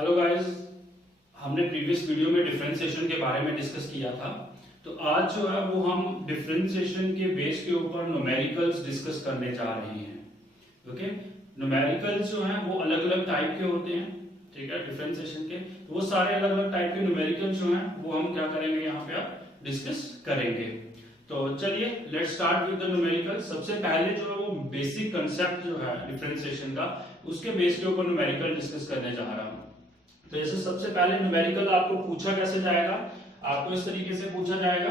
Hello guys, हमने previous video में differentiation के बारे में डिस्कस किया था। तो आज जो है वो हम डिफरेंशिएशन के बेस के ऊपर न्यूमेरिकल्स डिस्कस करने जा रहे हैं। ओके, न्यूमेरिकल्स जो हैं वो अलग अलग टाइप के होते हैं, ठीक है, डिफरेंशिएशन के। तो वो सारे अलग अलग टाइप के न्यूमेरिकल्स जो हैं वो हम क्या करेंगे, यहाँ पे आप डिस्कस करेंगे। तो चलिए let's start with the numerical. सबसे पहले जो है वो बेसिक कंसेप्ट जो है डिफरेंशिएशन का, उसके बेस के ऊपर न्यूमेरिकल डिस्कस करने जा रहा हूँ। तो जैसे सबसे पहले न्यूमेरिकल आपको पूछा कैसे जाएगा, आपको इस तरीके से पूछा जाएगा।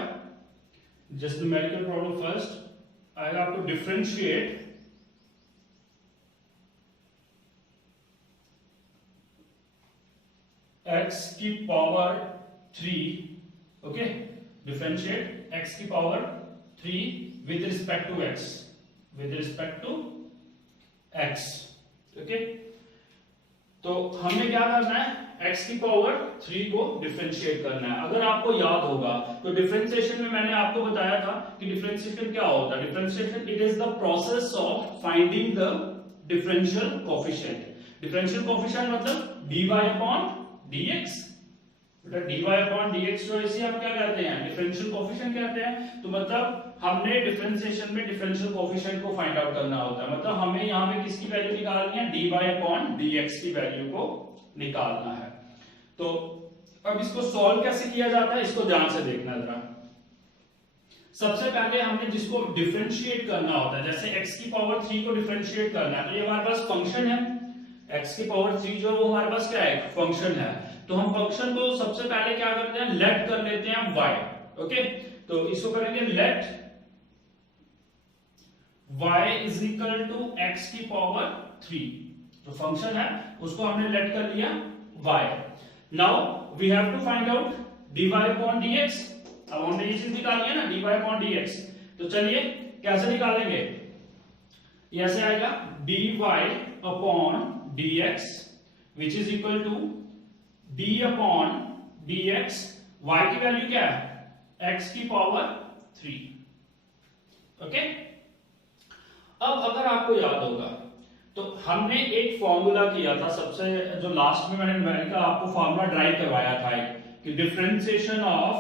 जस्ट न्यूमेरिकल प्रॉब्लम फर्स्ट आएगा आपको, डिफरेंशिएट x की पावर 3, ओके, डिफरेंशिएट x की power 3 with respect to x, with respect to x, okay. तो हमने क्या करना है, x की पावर 3 को डिफरेंशिएट करना है। अगर आपको याद होगा तो डिफरेंशिएशन में मैंने आपको बताया था कि डिफरेंशिएशन क्या होता है। Differentiation it is the process of finding the differential coefficient. Differential coefficient मतलब dy अपॉन dx। बेटा dy अपॉन dx जो इसे हम क्या कहते हैं, डिफरेंशियल कोएफिशिएंट कहते हैं। तो मतलब हमने डिफरेंशिएशन में डिफरेंशियल कोएफिशिएंट को फाइंड आउट करना होता है। मतलब हमें यहाँ पे किसकी वैल्यू निकालनी है, dy अपॉन dx की वैल्यू को निकालना है। तो अब इसको सॉल्व कैसे किया जाता है, इसको ध्यान से देखना जरा। सबसे पहले हमने जिसको डिफरेंशिएट करना होता है, जैसे x की पावर 3 को डिफरेंशिएट करना है, तो ये हमारे पास फंक्शन है। x की पावर 3 जो वो हमारे पास क्या है, फंक्शन है। तो हम फंक्शन को सबसे पहले क्या करते हैं, लेट कर लेते हैं y, ओके। तो इसको करेंगे let y is equal to x की पावर 3, जो फंक्शन है उसको हमने लेट कर लिया y। Now we have to find out dy upon dx। अब हमने ये चीज निकाली है ना, dy अपॉन dx। तो चलिए कैसे निकालेंगे, ये ऐसे आएगा dy upon dx which is equal to d upon dx, y की वैल्यू क्या है, x की पावर 3, ओके। अब अगर आपको याद होगा तो हमने एक फॉर्मूला किया था, सबसे जो लास्ट में मैंने न्यूमेरिकल आपको फॉर्मूला ड्राइव करवाया था कि डिफरेंशिएशन ऑफ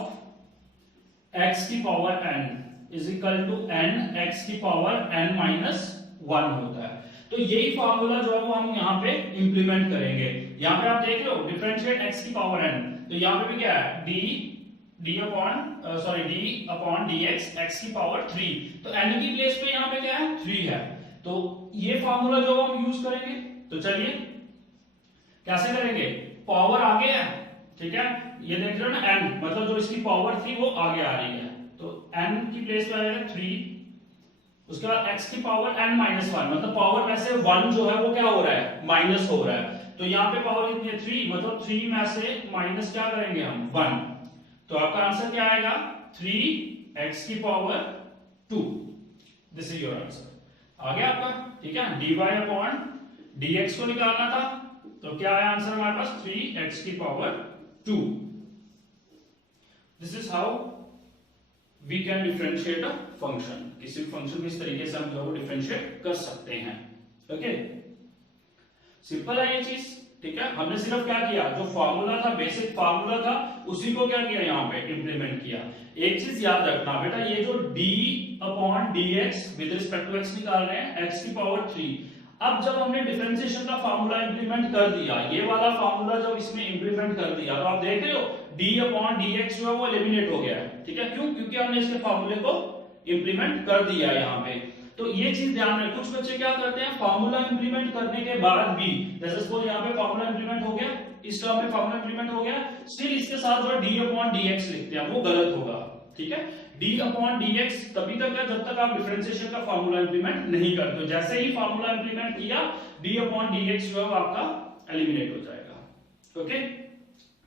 x की power n is equal to n x की पावर n माइनस 1 होता है। तो यही फॉर्मूला जो है वो हम यहाँ पे इंप्लीमेंट करेंगे। यहाँ पे आप देख लो डिफरेंशिएट x की पावर n, तो यहाँ पे भी क्या है, d अपॉन dx x की पावर 3। तो n की प्लेस पे यहाँ पे क्या है, 3 है। तो ये फॉर्मूला जो हम यूज करेंगे, तो चलिए कैसे करेंगे, पावर आगे है, ठीक है, ये देख रहे हो ना n, मतलब जो इसकी पावर थी वो आगे आ रही है। तो n की प्लेस पे आएगा 3, उसके बाद x की पावर n माइनस 1, मतलब पावर में से 1 जो है वो क्या हो रहा है, माइनस हो रहा है। तो यहाँ पे पावर कितनी है, 3, मतलब 3 में से माइनस क्या करेंगे हम, 1। तो आपका आंसर क्या आएगा, 3x की power 2। This is your answer. आ गया आपका, ठीक है। dy अपॉन dx को निकालना था, तो क्या है आंसर हमारे पास, 3x की power 2। This is how we can differentiate a function. किसी भी फंक्शन को इस तरीके से हम जो डिफरेंशिएट कर सकते हैं, ओके। सिंपल है ये चीज, ठीक है। हमने सिर्फ क्या किया, जो फॉर्मूला था, बेसिक फॉर्मूला था, उसी को क्या किया, यहाँ पे इंप्लीमेंट किया। एक चीज याद रखना बेटा, ये जो d upon dx with respect to x निकाल रहे हैं, x की पावर 3। अब जब हमने डिफरेंशिएशन का फॉर्मूला इंप्लीमेंट कर दिया, ये वाला फॉर्मूला जब इसमें इंप्लीमेंट कर दिया, तो आप देख रहे हो d अपॉन dx जो है वो एलिमिनेट हो गया है, ठीक है। क्यों, क्योंकि हमने इसके फॉर्मूले को इंप्लीमेंट कर दिया यहाँ पे। तो ये चीज ध्यान रखें, कुछ बच्चे क्या करते हैं, फार्मूला इंप्लीमेंट करने के बाद भी, जैसे सपोज यहाँ पे फार्मूला इंप्लीमेंट हो गया, इस टर्म में फार्मूला इंप्लीमेंट हो गया, स्टिल इसके साथ जो d अपॉन dx लिखते हैं, वो गलत होगा, ठीक है। d अपॉन dx तभी तक है जब तक आप डिफरेंशिएशन का फार्मूला इंप्लीमेंट नहीं करते हो। जैसे ही फार्मूला इंप्लीमेंट किया, d अपॉन dx जो है आपका एलिमिनेट हो जाएगा, ओके।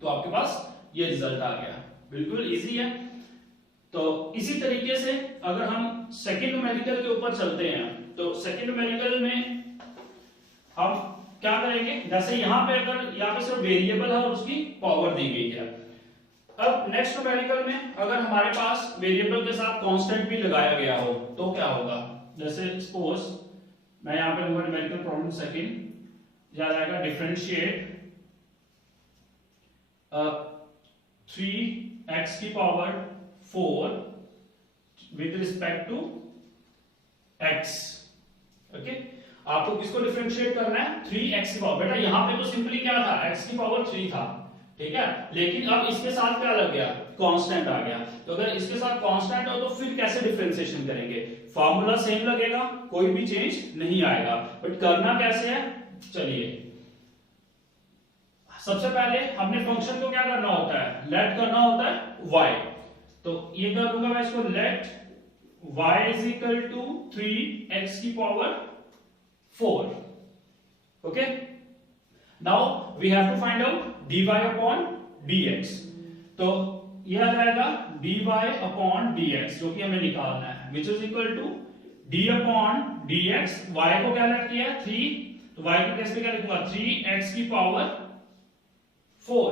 तो आपके पास ये रिजल्ट आ गया, बिल्कुल इजी है। तो इसी तरीके से अगर हम सेकंड न्यूमेरिकल के ऊपर चलते हैं, तो सेकंड न्यूमेरिकल में हम क्या करेंगे, जैसे यहाँ पे अगर यहाँ पे सिर्फ वेरिएबल है और उसकी पावर दी गई है। अब नेक्स्ट न्यूमेरिकल में अगर हमारे पास वेरिएबल के साथ कांस्टेंट भी लगाया गया हो, तो क्या होगा, जैसे सपोज मैं यहाँ पे न्यूमेरिकल प्रॉब्लम सेकंड याद आएगा, डिफरेंशिएट 3x की power 4 with respect to x। Okay, आपको किसको डिफरेंशिएट करना है? 3x की पावर। बेटा यहाँ पे तो सिंपली क्या था, x की पावर 3 था, ठीक है, लेकिन अब इसके साथ क्या लग गया? कांस्टेंट आ गया। तो अगर इसके साथ कांस्टेंट हो तो फिर कैसे डिफरेंशिएशन करेंगे? फार्मूला सेम लगेगा, कोई भी चेंज नहीं आएगा, बट करना कैसे है? चलिए, सबसे पहले हमने फंक्शन को क्या करना होता है? लेट करना होता है y। तो ये कर दूंगा मैं इसको, let y is equal to 3x की power 4। Okay, now we have to find out dy upon dx। तो ये आ जाएगा dy अपॉन dx, जो कि हमें निकालना है, which is equal to d upon dx। y को क्या लेट किया? 3, तो y के केस में क्या लिखूंगा? 3x की पावर 4।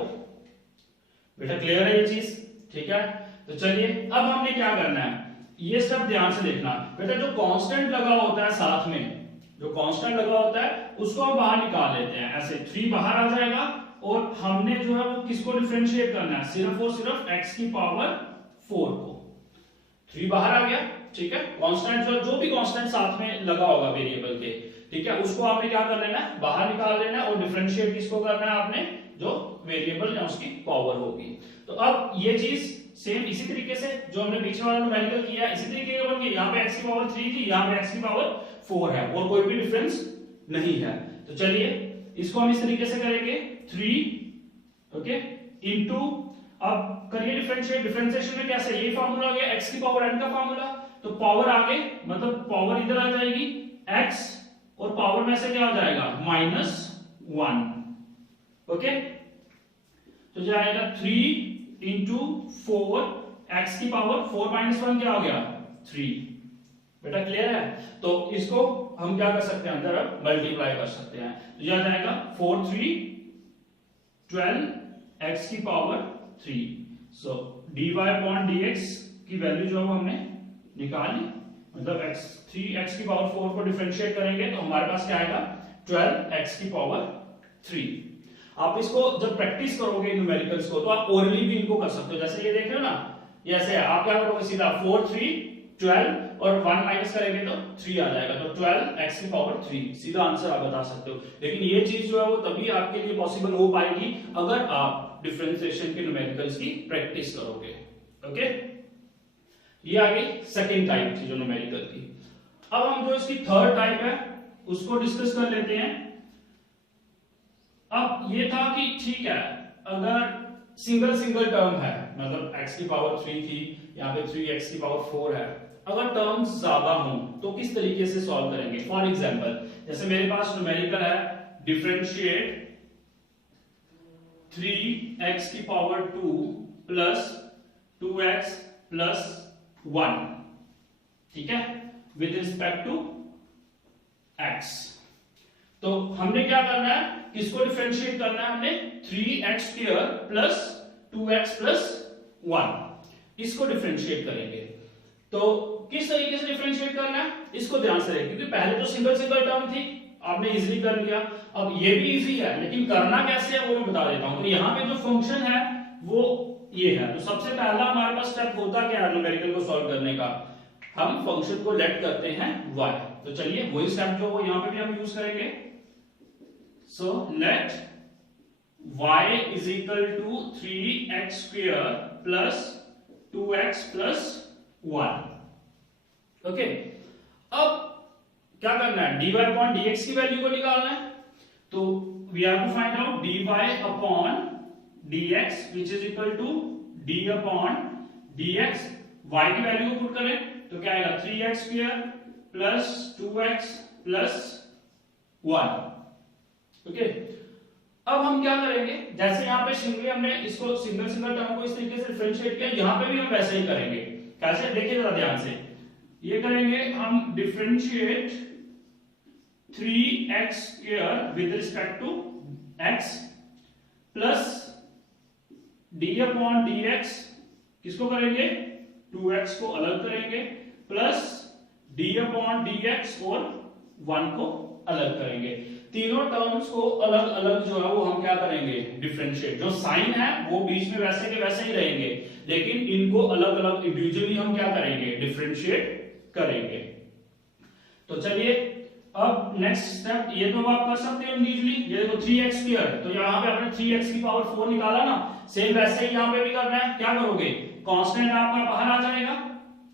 बेटा क्लियर है ये चीज? ठीक है, तो चलिए अब हमने क्या करना है, ये सब ध्यान से देखना। बेटा जो कांस्टेंट लगा होता है साथ में, जो कांस्टेंट लगा होता है उसको हम बाहर निकाल लेते हैं। ऐसे 3 बाहर आ जाएगा और हमने जो है वो किसको डिफरेंशिएट करना है? सिर्फ और सिर्फ x की पावर 4 को। 3 बाहर आ गया, ठीक है, कांस्टेंट जो भी कांस्टेंट साथ में लगा होगा वेरिएबल के, ठीक है, उसको आपने क्या कर लेना है? बाहर निकाल लेना है, और डिफरेंशिएट किसको करना है आपने? जो वेरिएबल या उसकी पावर होगी। तो अब ये चीज सेम इसी तरीके से जो हमने पीछे वाला न्यूमेरिकल किया, इसी तरीके का बन गया। यहाँ पे x की पावर 3 थी, यहाँ पे x की पावर 4 है, और कोई भी डिफरेंस नहीं है। तो चलिए इसको हम इस तरीके से करेंगे, 3 ओके इनटू, अब करिए डिफरेंशिएट। डिफरेंशिएशन में कैसे? ये फार्मूला आ गया x की पावर n का फार्मूला, तो पावर आगे मतलब पावर इधर आ जाएगी x, और पावर में से क्या आ जाएगा? -1। ओके, तो जाएगा 3 इंटू 4, x की पावर 4 - 1 क्या हो गया? 3। बेटा क्लियर है? तो इसको हम क्या कर सकते हैं? अंदर अब मल्टीप्लाई कर सकते हैं, तो यह जाएगा 4 3 12 x की पावर 3। सो dy अपॉन dx की वैल्यू जो है वो हमने निकाल ली, मतलब x 3x की पावर 4 को डिफरेंशिएट करेंगे तो हमारे पास क्या आएगा? 12x की पावर 3। आप इसको जब प्रैक्टिस करोगे न्यूमेरिकल्स को, तो आप ओरली भी इनको कर सकते हो। जैसे ये देख रहे हो ना, ये ऐसे है, आप क्या करोगे? सीधा 4 3 12 और 1 माइनस करेंगे तो 3 आ जाएगा, तो 12x की पावर 3 सीधा आंसर आप बता सकते हो। लेकिन ये चीज जो है वो तभी आपके लिए पॉसिबल हो पाएगी अगर आप डिफरेंशिएशन के न्यूमेरिकल्स की प्रैक्टिस करोगे। ओके, ये आ गई सेकेंड टाइप थी जो न्यूमेरिकल की। अब हम जो इसकी थर्ड टाइप है उसको डिस्कस कर लेते हैं। अब ये था कि ठीक है, अगर सिंगल टर्म है, मतलब x की पावर 3 थी, यहाँ पे 3x की पावर 4 है, अगर टर्म्स ज्यादा हों तो किस तरीके से सॉल्व करेंगे? फॉर एग्जांपल, जैसे मेरे पास न्यूमेरिकल है, डिफरेंशिएट 3x की पावर 2 प्लस 2x प्लस 1, ठीक है, विद रिस्पेक्ट टू x। तो हमने क्या करना है? किसको डिफरेंशिएट करना है? हमने 3x square plus 2x plus 1 इसको डिफरेंशिएट करेंगे। तो किस तरीके से डिफरेंशिएट करना है इसको ध्यान से रखें, क्योंकि पहले तो सिंगल टर्म थी, आपने इजीली कर लिया। अब ये भी इजी है, लेकिन करना कैसे है वो मैं बता देता हूं। तो यहाँ पे जो फंक्शन है वो ये है। तो सबसे पहला हमारे पास स्टेप होता क्या है न्यूमेरिकल को सॉल्व करने का? हम फंक्शन को लेट करते हैं y। तो चलिए वही स्टेप जो यहाँ पे भी हम यूज करेंगे। So let y is equal to 3x square plus 2x plus 1। Okay, अब क्या करना है? dy अपॉन dx की वैल्यू को निकालना है। तो we have to find out dy upon dx which is equal to d upon dx। y की वैल्यू को पुट करें तो क्या आएगा? 3x square plus 2x plus 1। Okay, अब हम क्या करेंगे? जैसे यहाँ पे सिंगल हमने इसको सिंगल टर्म को इस तरीके से डिफरेंशिएट किया, यहाँ पे भी हम वैसे ही करेंगे। कैसे? देखिए जरा ध्यान से, ये करेंगे हम differentiate 3x square with respect to x plus d upon dx, किसको करेंगे? 2x को अलग करेंगे, प्लस d अपॉन dx और 1 को अलग करेंगे। तीनों टर्म्स को अलग अलग जो है वो हम क्या करेंगे, डिफरेंशिएट। जो साइन है वो बीच में वैसे के वैसे ही रहेंगे, लेकिन इनको अलग अलग इंडिविजुअली हम क्या करेंगे, डिफरेंशिएट करेंगे। तो चलिए अब नेक्स्ट स्टेप, ये तो आप कर सकते हो इंडिविजुअली। ये देखो 3x², तो यहाँ पे आपने 3x की पावर 4 निकाला ना, सेम वैसे ही यहाँ पे भी करना है। क्या करोगे, कांस्टेंट आपका बाहर आ जाएगा,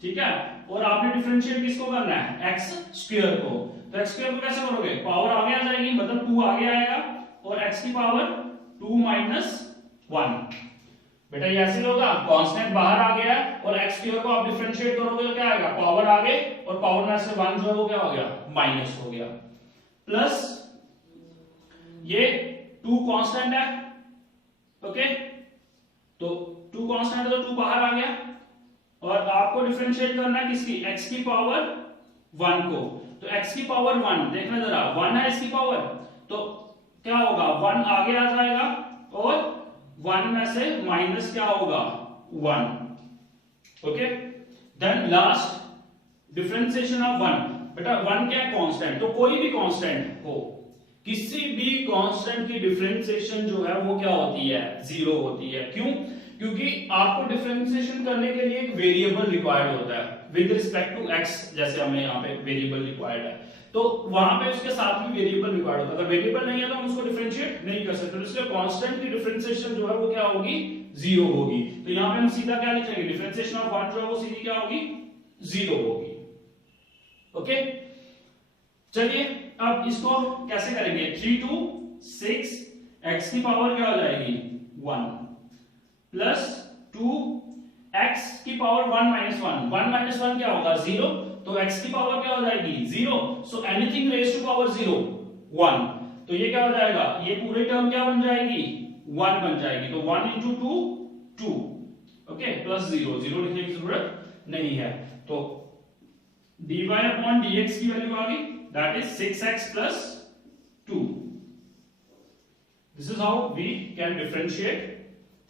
ठीक है, और आपने डिफरेंशिएट किसको करना है, x² को। तो x² को कैसे करोगे, पावर आगे आ जाएगी, मतलब 2 आगे आएगा, और x की पावर 2 - 1। बेटा ये ऐसे होगा, कांस्टेंट बाहर आ गया और x² को आप डिफरेंशिएट करोगे तो क्या आएगा, पावर आगे, और पावर में से 1 जो हो गया माइनस हो गया, प्लस ये 2 कांस्टेंट है, ओके, तो 2 कांस्टेंट है तो 2 बाहर आ गया, और आपको डिफरेंशिएट करना है किसकी, x की पावर 1 को। तो x की पावर 1 देखना जरा, 1 है इसकी पावर, तो क्या होगा, 1 आगे आ जाएगा, और 1 में से माइनस क्या होगा, 1, okay. Then last differentiation of 1। बेटा 1 क्या है, कांस्टेंट, तो कोई भी कांस्टेंट हो, किसी भी कांस्टेंट की डिफरेंशिएशन जो है वो क्या होती है, 0 होती है। क्यों, क्योंकि आपको डिफरेंशिएशन करने के लिए एक वेरिएबल रिक्वायर्ड होता है विद रिस्पेक्ट टू x, जैसे हमें यहाँ पे वेरिएबल रिक्वायर्ड है, तो वहां पे उसके साथ भी वेरिएबल रिक्वायर्ड होता है। अगर वेरिएबल नहीं है तो हम उसको डिफरेंशिएट नहीं कर सकते, इसलिए कांस्टेंट की डिफरेंशिएशन जो है वो क्या होगी, 0 होगी। तो यहाँ पे हम सीधा क्या लिखेंगे, डिफरेंशिएशन ऑफ 1 जो है वो सीधी क्या होगी, 0 होगी, ओके। चलिए अब इसको कैसे करेंगे, 3 to 6 x की पावर क्या हो जाएगी, 1 प्लस 2 x की पावर 1 - 1, 1 - 1 क्या होगा, 0, तो x की पावर क्या हो जाएगी, 0, so anything raise to power 0 1, तो ये क्या हो जाएगा, ये पूरी टर्म क्या बन जाएगी, 1 बन जाएगी, तो 1 × 2 2, ओके, प्लस 0 0 लिखने की जरूरत नहीं है। तो dy/dx की वैल्यू आ गई, that is 6x + 2। This is how we can differentiate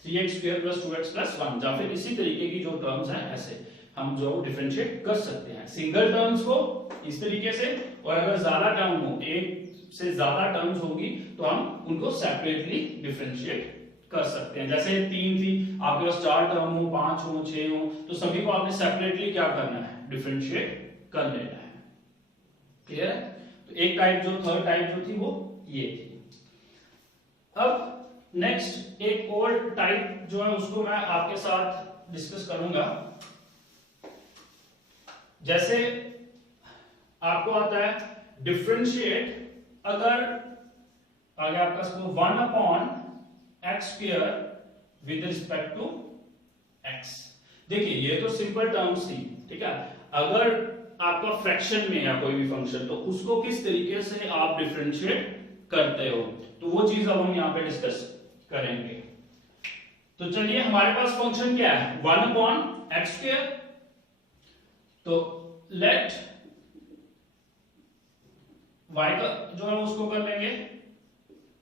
3x² + 2x + 1, या फिर इसी तरीके की जो टर्म्स हैं ऐसे हम जो डिफरेंशिएट कर सकते हैं सिंगल टर्म्स को इस तरीके से, और अगर ज्यादा टर्म हो, एक से ज्यादा टर्म्स होगी, तो हम उनको सेपरेटली डिफरेंशिएट कर सकते हैं। जैसे 3 थी, आपके पास 4 टर्म हो, 5 हो, 6 हो, तो सभी को आपने सेपरेटली क्या करना है, डिफरेंशिएट कर लेना है, क्लियर है। तो एक टाइप जो, थर्ड टाइप जो थी वो ये थी। अब नेक्स्ट एक और टाइप जो है उसको मैं आपके साथ डिस्कस करूंगा। जैसे आपको आता है डिफरेंशिएट, अगर आगे आपका 1/x² with respect to x। देखिए ये तो सिंपल टर्म्स थी, ठीक है। अगर आपका फ्रैक्शन में है कोई भी फंक्शन, तो उसको किस तरीके से आप डिफरेंशिएट करते हो, तो वो चीज अब हम यहां पे डिस्कस करेंगे। तो चलिए हमारे पास फंक्शन क्या है, 1/x², तो लेट y का जो है उसको कर लेंगे,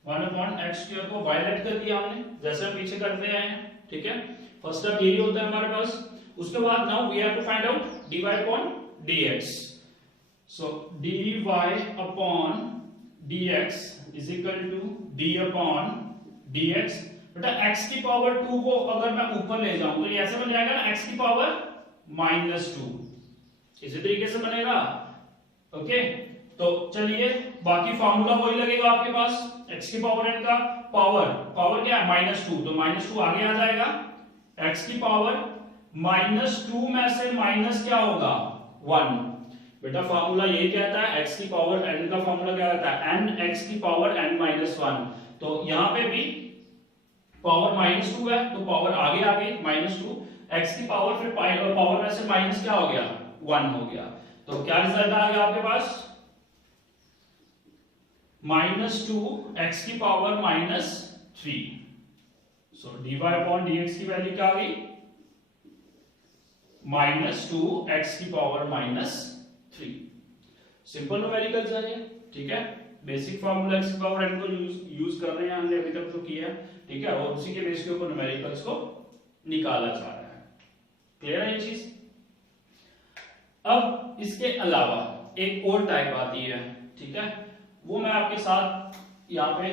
1/x² को y लेट कर दिया हमने, जैसे हम पीछे करते आए हैं, ठीक है। फर्स्ट स्टेप यही होता है हमारे पास। उसके बाद now we have to find out dy/dx। So dy/dx is equal to d/dx। बेटा x की पावर 2 को अगर मैं ऊपर ले जाऊं तो ये ऐसे बन जाएगा ना, x की पावर -2, इसी तरीके से बनेगा, ओके। तो चलिए बाकी फार्मूला वही लगेगा आपके पास, x की पावर n का पावर क्या है, -2, तो -2 आगे आ जाएगा, x की पावर -2 में से माइनस क्या होगा, 1। बेटा फार्मूला यही कहता है, x की पावर n का फार्मूला क्या कहता है, n x की पावर n - 1। तो यहां पे भी पावर -2 है, तो पावर आगे आ गई -2, x की पावर, फिर पावर में से माइनस क्या हो गया, 1 हो गया। तो क्या रिजल्ट आ गया आपके पास, -2 x की पावर -3। सो dy/dx की वैल्यू क्या आ गई, -2 x की पावर -3। सिंपल न्यूमेरिकल्स है ये, ठीक है। बेसिक फार्मूला x की पावर n को यूज कर रहे हैं हमने अभी तक जो किया, ठीक है, और उसी के बेस के ऊपर न्यूमेरिकल्स को निकाला जा रहा है, क्लियर है ये चीज। अब इसके अलावा एक और टाइप आती है, ठीक है, वो मैं आपके साथ यहाँ पे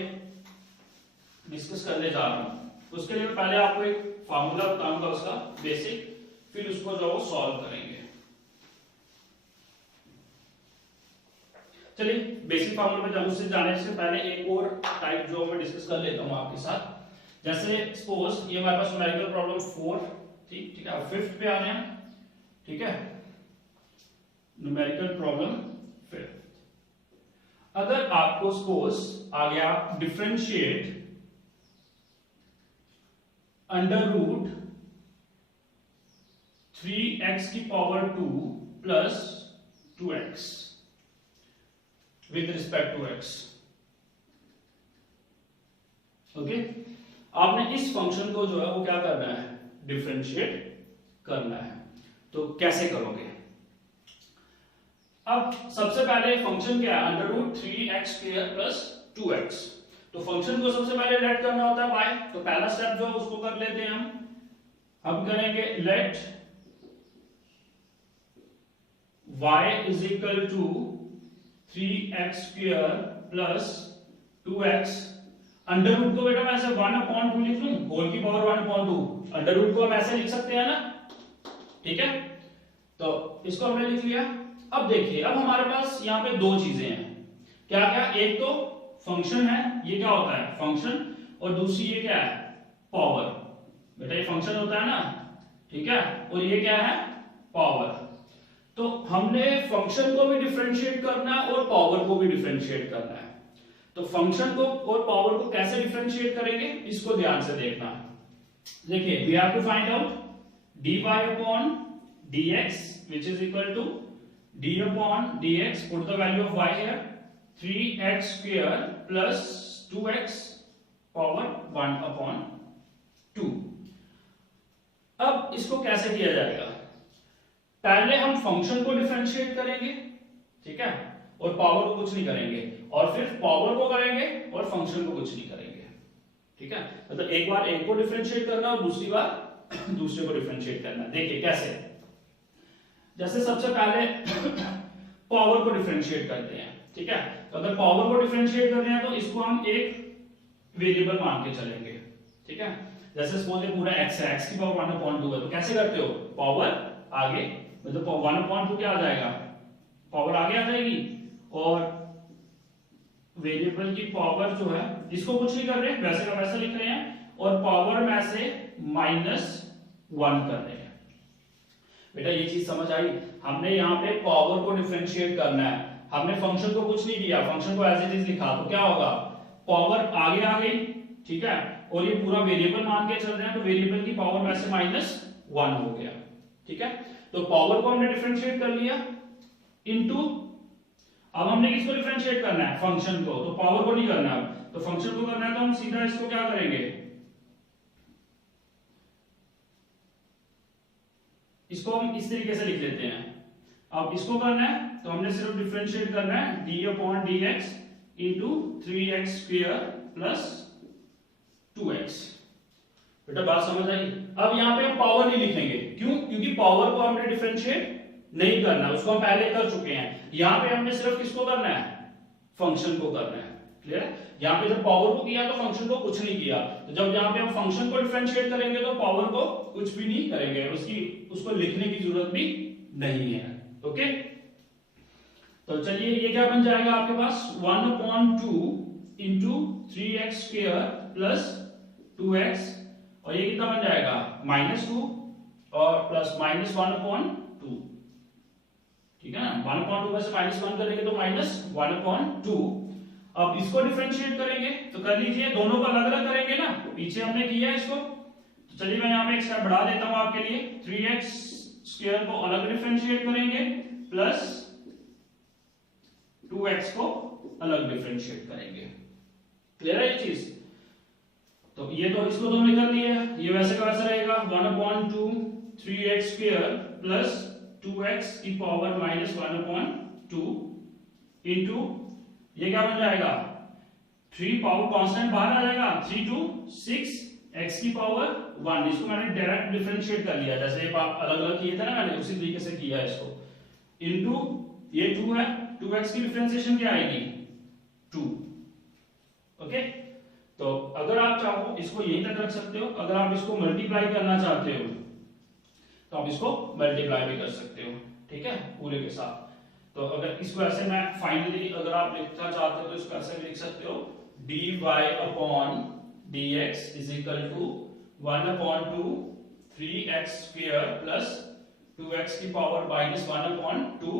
डिस्कस करने जा रहा हूं। उसके लिए पहले आपको एक फार्मूला बताऊंगा उसका बेसिक, फिर उसको जो वो सॉल्व करेंगे। चलिए बेसिक फार्मूला में उससे जाने से पहले एक और टाइप जो मैं डिस्कस कर लेता हूं आपके साथ। जैसे सपोज ये हमारे पास न्यूमेरिकल प्रॉब्लम 4 थी, ठीक है, फिफ्थ पे आ रहे हैं, ठीक है, न्यूमेरिकल प्रॉब्लम 5। अगर आपको सपोज आ गया डिफरेंशिएट अंडर रूट 3x की power 2 plus 2x with respect to x, okay, आपने इस फंक्शन को जो है वो क्या करना है, डिफरेंशिएट करना है। तो कैसे करोगे? अब सबसे पहले फंक्शन क्या है, under root 3x square plus 2x। तो फंक्शन को सबसे पहले लेट करना होता है y, तो पहला स्टेप जो है उसको कर लेते हैं हम करेंगे let y is equal to 3x square plus 2x। Under root को बेटा मैं ऐसे 1/2 लिख लूं, होल की पावर 1/2। अंडर रूट को हम ऐसे लिख सकते हैं ना, ठीक है, तो इसको हमने लिख लिया। अब देखिए, अब हमारे पास यहाँ पे दो चीजें हैं, क्या क्या, एक तो फंक्शन है, ये क्या होता है फंक्शन, और दूसरी ये क्या है, पावर। बेटा ये फंक्शन होता है ना, ठीक है, और ये क्या है, पावर। तो हमने फंक्शन को भी डिफरेंशिएट करना है और पावर को भी डिफरेंशिएट करना है। तो फंक्शन को और पावर को कैसे डिफरेंशिएट करेंगे, इसको ध्यान से देखना। देखिए, we have to find out dy upon dx which is equal to d upon dx, put the value of y here, 3x square plus 2x power 1/2। अब इसको कैसे किया जाएगा, पहले हम फंक्शन को डिफरेंशिएट करेंगे, ठीक है, और पावर को कुछ नहीं करेंगे, और फिर पावर को करेंगे और फंक्शन को कुछ नहीं करेंगे, ठीक है। मतलब एक बार एक को डिफरेंशिएट करना और दूसरी बार दूसरे को डिफरेंशिएट करना। देखिए कैसे, जैसे सबसे पहले पावर को डिफरेंशिएट करते हैं, ठीक है। तो अगर पावर को डिफरेंशिएट कर रहे हैं तो इसको हम एक वेरिएबल मान के चलेंगे, ठीक है। जैसे सपोज ये पूरा x है, x की पावर 1/2 है, तो कैसे करते हो, पावर आगे, मतलब 1/2 क्या आ जाएगा, पावर आगे आ जाएगी, और वेरिएबल की पावर जो है इसको कुछ नहीं कर रहे, वैसे का वैसा लिख रहे हैं, और पावर में से -1 कर रहे हैं। बेटा ये चीज समझ आई, हमने यहाँ पे पावर को डिफरेंशिएट करना है, हमने फंक्शन को कुछ नहीं दिया, फंक्शन को एज इट इज लिखा, तो क्या होगा, पावर आगे आ गई, ठीक है, और ये पूरा वेरिएबल मान के चल रहे हैं, तो वेरिएबल की पावर में से -1 हो गया, ठीक है। तो पावर को हमने डिफरेंशिएट कर लिया इनटू, अब हमने किसको डिफरेंशिएट करना है, फंक्शन को, तो पावर को नहीं करना है, तो फंक्शन को करना है, तो हम सीधा इसको क्या करेंगे, इसको हम इस तरीके से लिख लेते हैं। अब इसको करना है तो हमने सिर्फ डिफरेंशिएट करना है d upon dx into 3x square plus 2x। बेटा बात समझ आई। अब यहाँ पे हम पावर नहीं लिखेंगे, क्यों, क्योंकि पावर को हमने डिफरेंशिएट नहीं करना, उसको हम पहले कर चुके हैं। यहाँ पे हमने सिर्फ किसको करना है, फंक्शन को करना है, क्लियर है। यहाँ पे जब पावर को किया तो फंक्शन को कुछ नहीं किया, तो जब यहाँ पे हम फंक्शन को डिफरेंशिएट करेंगे तो पावर को कुछ भी नहीं करेंगे, उसको लिखने की जरूरत भी नहीं है, ओके। तो चलिए ये क्या बन जाएगा आपके पास, 1/2 into 3x square plus 2x, और ये कितना बन जाएगा, -2 और प्लस -1/2, ठीक है ना। 1/2 में से -1 करेंगे तो -1/2। अब इसको डिफरेंशिएट करेंगे तो कर लीजिए, दोनों को अलग अलग करेंगे ना, पीछे हमने किया है इसको, तो चलिए मैं यहाँ पे एक स्टेप बढ़ा देता हूं आपके लिए। 3x स्क्वायर को अलग डिफरेंशिएट करेंगे प्लस 2x को अलग डिफरेंशिएट करेंगे, क्लियर है ये चीज। तो ये तो इसको तो हमने कर लिया, ये वैसे का वैसा रहेगा, 1/2 3x स्क्वायर प्लस 2x की पावर -1/2 इनटू ये क्या बन जाएगा, 3 पावर कांस्टेंट बाहर आ जाएगा, 3 2 6 x की पावर 1। इसको मैंने डायरेक्ट डिफरेंशिएट कर लिया, जैसे अलग अलग किए थे ना मैंने, उसी तरीके से किया इसको, इनटू ये 2 है, 2x की डिफरेंशिएशन क्या आएगी, 2। ओके, तो अगर आप चाहो इसको यहीं तक रख सकते हो, अगर आप इसको मल्टीप्लाई करना चाहते हो तो आप इसको मल्टीप्लाई भी कर सकते हो, ठीक है, पूरे के साथ। तो अगर इसको ऐसे मैं फाइनली अगर आप लिखना चाहते हो तो इसको ऐसे भी लिख सकते हो, dy upon dx is equal to 1/2 3x square plus 2x की पावर माइनस 1/2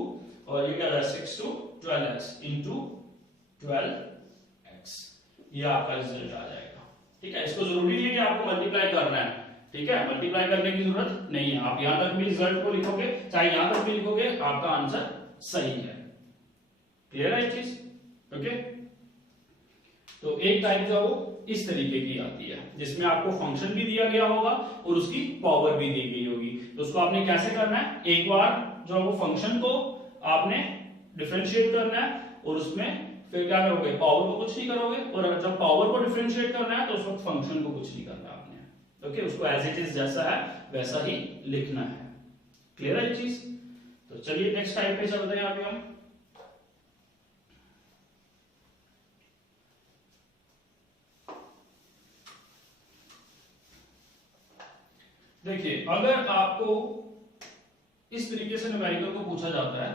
और ये क्या है 6 to 12x इंटू 12x, ये आपका रिजल्ट आ जाएगा। ठीक है, इसको जरूरी नहीं है कि आपको मल्टीप्लाई करना है, ठीक है, मल्टीप्लाई करने की जरूरत नहीं है, आप यहां तक भी रिजल्ट को लिखोगे चाहे यहां तक भी लिखोगे आपका आंसर सही है। क्लियर है ये चीज? ओके, तो एक टाइप जो वो इस तरीके की आती है जिसमें आपको फंक्शन भी दिया गया होगा और उसकी पावर भी दी गई होगी। तो उसको आपने कैसे करना है, एक बार जो वो फंक्शन को आपने डिफरेंशिएट करना है और उसमें फिर क्या करोगे, पावर को कुछ नहीं करोगे, और जब पावर को डिफरेंशिएट करना है तो उस वक्त फंक्शन को कुछ नहीं करना आपने। ओके, उसको एज इट इज जैसा है वैसा ही लिखना है। क्लियर है ये चीज? तो चलिए नेक्स्ट टाइप पे चलते हैं अभी हम। देखिए, अगर आपको इस तरीके से न्यूमेरिकल को पूछा जाता है,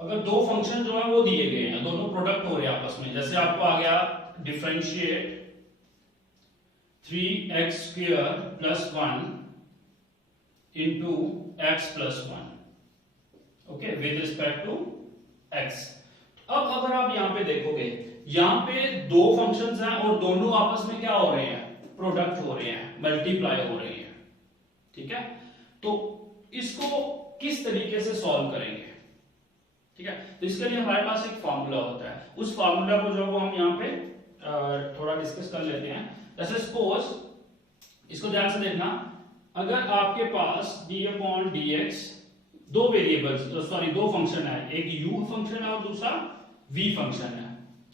अगर दो फंक्शन जो है वो दिए गए हैं, दोनों प्रोडक्ट हो रहे हैं आपस में, जैसे आपको आ गया differentiate 3x square plus 1 into x plus 1, okay, with respect to x। अब अगर आप यहां पे देखोगे, यहां पे दो फंक्शंस हैं और दोनों आपस में क्या हो रहे हैं, प्रोडक्ट हो रहे हैं, मल्टीप्लाई हो रहे हैं। ठीक है, तो इसको किस तरीके से सॉल्व करेंगे? ठीक है, तो इसके लिए हमारे पास एक फॉर्मूला होता है, उस फॉर्मूला को जो हम यहाँ पे थोड़ा डिस्कस कर लेते हैं। जैसे सपोज इसको ध्यान से देखना, अगर आपके पास d अपॉन dx दो वेरिएबल्स दो फंक्शन है, एक u फंक्शन है और दूसरा v फंक्शन है,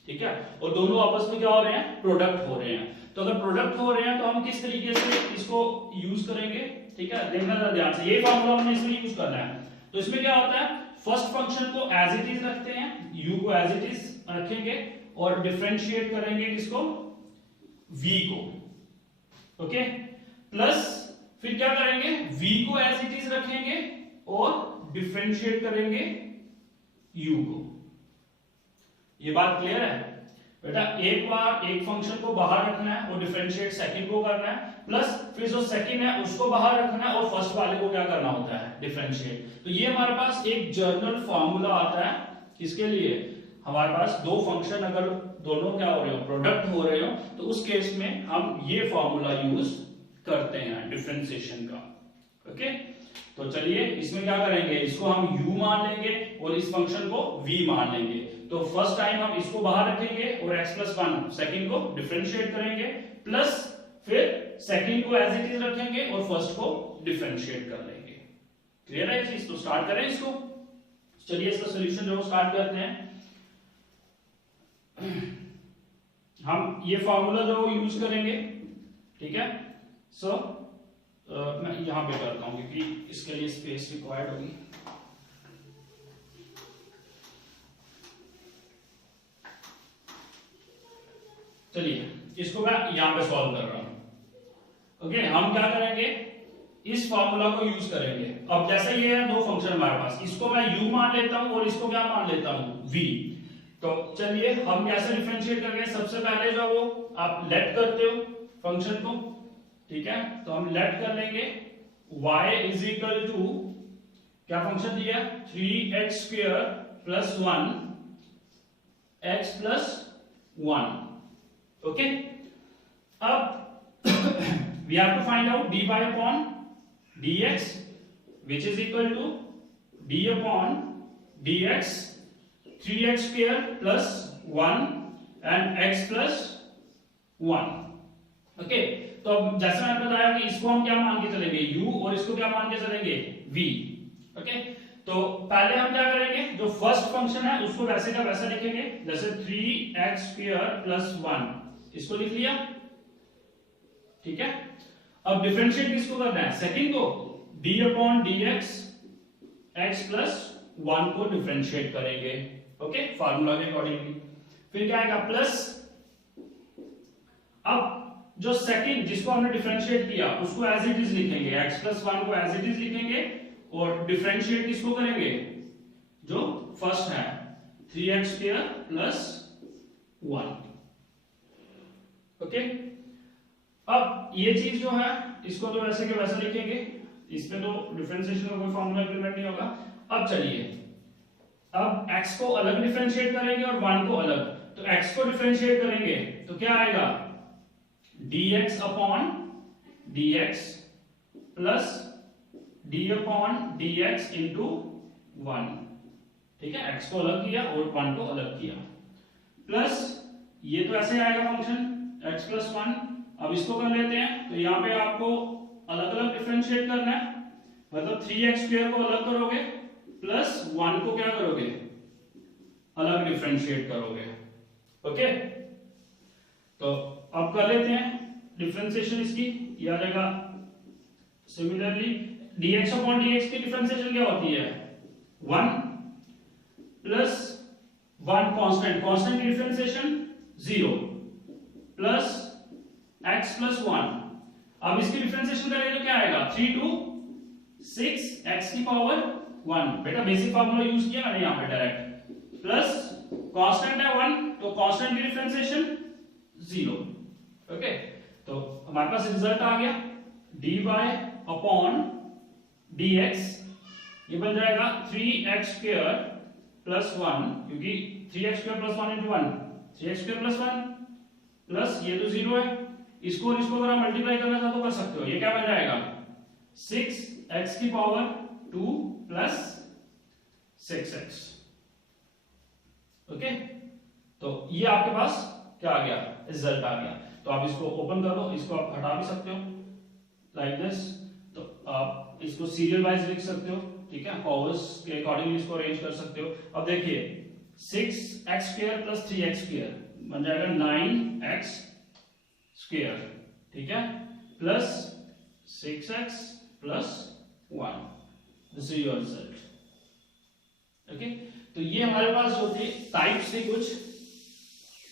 ठीक है, और दोनों आपस में क्या हो रहे हैं, प्रोडक्ट हो रहे हैं। तो अगर प्रोडक्ट हो रहे हैं तो हम किस तरीके से इसको यूज करेंगे? ठीक है, देखना जरा ध्यान से, ये फॉर्मूला हमने इसमें यूज करना है। तो इसमें क्या होता है, फर्स्ट फंक्शन को एज इट इज रखते हैं, u को एज इट इज रखेंगे और डिफरेंशिएट करेंगे किसको, v को, ओके, प्लस फिर क्या करेंगे, v को एज इट इज रखेंगे और डिफरेंशिएट करेंगे u को। ये बात क्लियर है बेटा? एक बार एक फंक्शन को बाहर रखना है और डिफरेंशिएट सेकंड को करना है, प्लस फिर जो सेकंड है उसको बाहर रखना है और फर्स्ट वाले को क्या करना होता है, डिफरेंशिएट। तो ये हमारे पास एक जनरल फार्मूला आता है, किसके लिए, हमारे पास दो फंक्शन अगर दोनों क्या हो रहे हो, प्रोडक्ट हो रहे हो, तो उस केस में हम ये फार्मूला यूज करते हैं डिफरेंशिएशन का। ओके, तो चलिए इसमें क्या करेंगे, इसको हम u मान लेंगे और इस फंक्शन को v मान लेंगे। तो फर्स्ट टाइम हम इसको बाहर रखेंगे और x प्लस 1 सेकेंड को डिफरेंशिएट करेंगे, प्लस फिर सेकेंड को एज इट इज रखेंगे और फर्स्ट को डिफरेंशिएट कर लेंगे। क्लियर है चीज? तो स्टार्ट करें इसको। चलिए इसका सॉल्यूशन जो स्टार्ट करते हैं। हम ये फार्मूला जो यूज करेंगे, ठीक है, सो मैं यहां पे करता हूं क्योंकि इसके लिए स्पेस रिक्वायर्ड होगी। चलिए इसको मैं यहां पे सॉल्व कर रहा हूं। ओके, हम क्या करेंगे, इस फार्मूला को यूज करेंगे। अब जैसे ये है दो फंक्शन हमारे पास, इसको मैं u मान लेता हूं और इसको क्या मान लेता हूं, v। तो चलिए हम कैसे डिफरेंशिएट करेंगे, सबसे पहले जो वो आप लेट करते हो फंक्शन को, ठीक है, तो हम लेट कर लेंगे y इज इक्वल टू क्या फंक्शन दिया, 3x square plus 1 x plus 1। Okay, अब we have to find out dy upon dx which is equal to d upon dx 3x square plus 1 and x plus 1। Okay, तो अब जैसे मैंने बताया कि इसको हम क्या मान के चलेंगे, u, और इसको क्या मान के चलेंगे, v। ओके, तो पहले हम क्या करेंगे, जो फर्स्ट फंक्शन है उसको वैसे का वैसा लिखेंगे, जैसे 3x स्क्वायर प्लस 1 इसको लिख लिया, ठीक है। अब डिफरेंशिएट किसको करना है, सेकंड को, d upon dx x plus 1 को डिफरेंशिएट करेंगे। ओके, फार्मूला के अकॉर्डिंगली। फिर क्या आएगा प्लस, अब जो सेकंड जिसको हमने डिफरेंशिएट किया उसको एज इट इज लिखेंगे, x प्लस 1 को एज इट इज लिखेंगे, और डिफरेंशिएट किसको करेंगे, जो फर्स्ट है 3x स्क्वायर प्लस 1। ओके, अब ये चीज जो है इसको तो वैसे के वैसा लिखेंगे, इस पे तो डिफरेंशिएशन का कोई फॉर्मूला इंप्लीमेंट नहीं होगा। अब चलिए, अब x को अलग डिफरेंशिएट करेंगे और 1 को अलग, तो x को डिफरेंशिएट करेंगे तो क्या आएगा, dx upon dx plus d upon dx into 1। ठीक है, x को अलग किया और 1 को अलग किया, प्लस ये तो ऐसे आएगा फंक्शन x प्लस 1। अब इसको कर लेते हैं, तो यहाँ पे आपको अलग अलग डिफरेंशिएट करना है, मतलब 3x स्क्वायर को अलग करोगे प्लस 1 को क्या करोगे, अलग डिफरेंशिएट करोगे। ओके, तो अब कर लेते हैं डिफरेंशिएशन इसकी, ये आ जाएगा सिमिलरली dx अपॉन dx की डिफरेंशिएशन क्या होती है, 1 प्लस 1 कांस्टेंट, कांस्टेंट की डिफरेंशिएशन 0 प्लस x प्लस 1। अब इसकी डिफरेंशिएशन करेंगे तो क्या आएगा, 3 to 6 x की पावर 1। बेटा बेसिक फार्मूला यूज किया मैंने यहाँ पे डायरेक्ट, प्लस कांस्टेंट है 1 तो कांस्टेंट की डिफरेंशिएशन 0। ओके, तो हमारे पास रिजल्ट आ गया dy अपॉन dx, ये बन जाएगा 3x स्क्वायर प्लस 1, क्योंकि 3x square plus 1 into 1 3x square plus 1, plus ये तो 0 है, इसको और इसको अगर आप मल्टीप्लाई करना चाहो तो कर सकते हो, ये क्या बन जाएगा 6x की पावर 2 प्लस 6x। ओके, तो ये आपके पास क्या आ गया, रिजल्ट आ गया। तो आप इसको ओपन कर दो, इसको आप हटा भी सकते हो लाइक दिस, तो आप इसको सीरियल वाइज लिख सकते हो। ठीक है, पावर्स के अकॉर्डिंगली इसको अरेंज कर सकते हो। अब देखिए 6x square plus 3x square बन जाएगा 9x स्क्वायर, ठीक है, plus 6x plus 1, this is your result. Okay, तो ये हमारे पास जो थे टाइप्स थे कुछ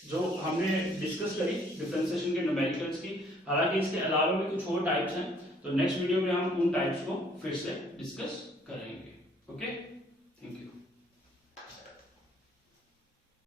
जो हमने डिस्कस करी डिफरेंशिएशन के न्यूमेरिकल्स की। हालांकि इसके अलावा भी कुछ और टाइप्स हैं, तो नेक्स्ट वीडियो में हम उन टाइप्स को फिर से डिस्कस करेंगे। ओके।